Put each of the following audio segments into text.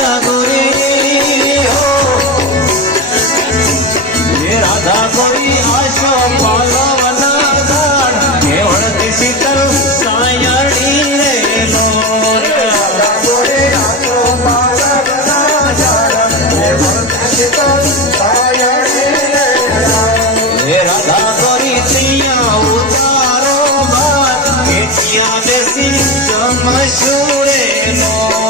રાધા ગોરી હો હે રાધા ગોરી આશો પાલવના દાણ હે વળતી શીતલ સાયણી રે નો રાધા ગોરી આશો પાલવના નો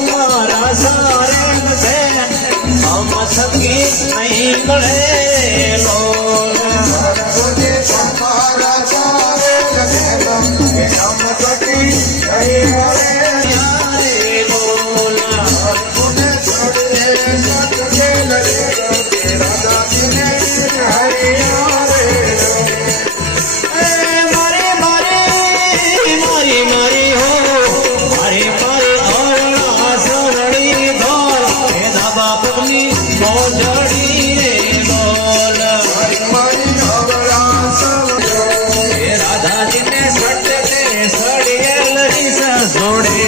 મારા સારેન છે હમ સકી નહીં ગણે લો મારા સારેન છે હમ સકી નહીં ગણે